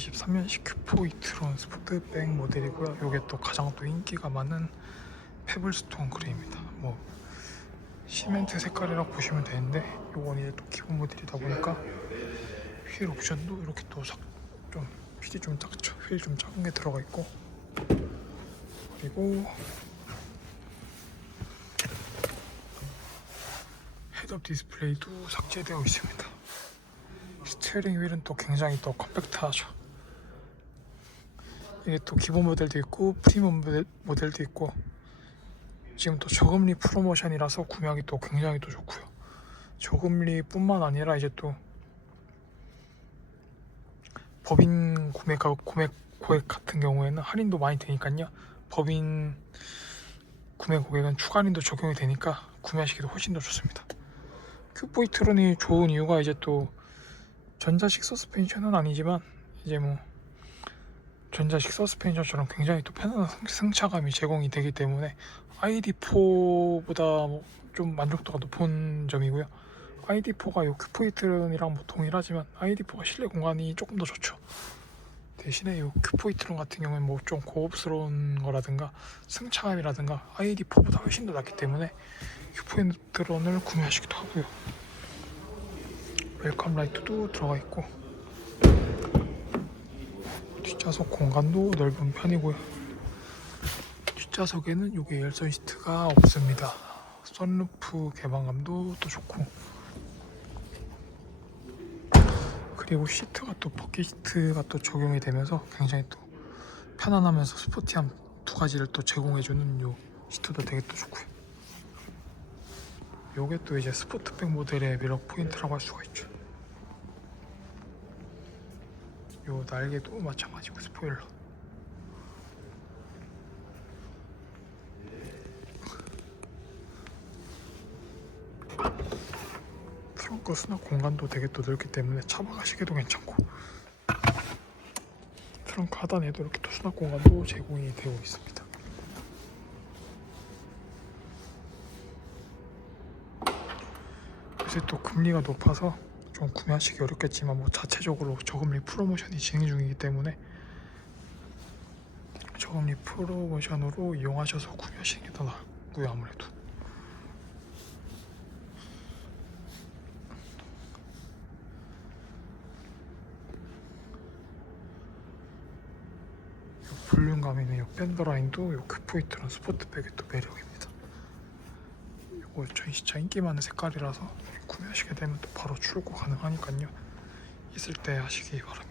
2023년식 큐포 이트론 스포트백 모델이고요. 이게 또 가장 또 인기가 많은 페블스톤 그레이입니다. 뭐 시멘트 색깔이라고 보시면 되는데 요건 이제 또 기본 모델이다 보니까 휠 옵션도 이렇게 또좀 휠이 좀 작죠. 휠 좀 작은 게 들어가 있고 그리고 헤드업 디스플레이도 삭제되어 있습니다. 스티어링 휠은 또 굉장히 또 컴팩트하죠. 이게 또 기본 모델도 있고 프리미엄 모델, 모델 도 있고 지금 또 저금리 프로모션이라서 구매하기 또 굉장히 또 좋고요. 저금리뿐만 아니라 이제 또 법인 구매 가 구매 고액 같은 경우에는 할인도 많이 되니까요. 법인 구매 고객은 추가 할인도 적용이 되니까 구매하시기도 훨씬 더 좋습니다. 큐보이트론이 좋은 이유가 이제 또 전자식 서스펜션은 아니지만 이제 뭐 전자식 서스펜션처럼 굉장히 또 편안한 승- 승차감이 제공이 되기 때문에 ID4보다 뭐좀 만족도가 높은 점이고요. ID4가 요 큐포이트론이랑 뭐 동일하지만 ID4가 실내 공간이 조금 더 좋죠. 대신에 요 큐포이트론 같은 경우는 뭐 좀 고급스러운 거라든가 승차감이라든가 ID4보다 훨씬 더 낫기 때문에 큐포이트론을 구매하시기도 하고요. 웰컴 라이트도 들어가 있고 뒷좌석 공간도 넓은 편이고요. 뒷좌석에는 요게 열선 시트가 없습니다. 선루프 개방감도 또 좋고 그리고 시트가 또 버킷 시트가 또 적용이 되면서 굉장히 또 편안하면서 스포티함 두 가지를 또 제공해주는 요 시트도 되게 또 좋고요. 요게 또 이제 스포트백 모델의 매력 포인트라고 할 수가 있죠. 요 날개도 마찬가지고 스포일러. 트렁크 수납 공간도 되게 또 넓기 때문에 차박하시기도 괜찮고 트렁크 하단에도 이렇게 또 수납 공간도 제공이 되고 있습니다. 요새 또 금리가 높아서 좀 구매하시기 어렵겠지만 뭐 자체적으로 저금리 프로모션이 진행 중이기 때문에 저금리 프로모션으로 이용하셔서 구매하시는 게 더 낫고요 아무래도. 요 볼륨감 있는 요 밴더 라인도 요 크포이트랑 스포트백의 또 매력입니다 요거 전시차 인기 많은 색깔이라서 구매하시게 되면 또 바로 출고 가능하니까요. 있을 때 하시기 바랍니다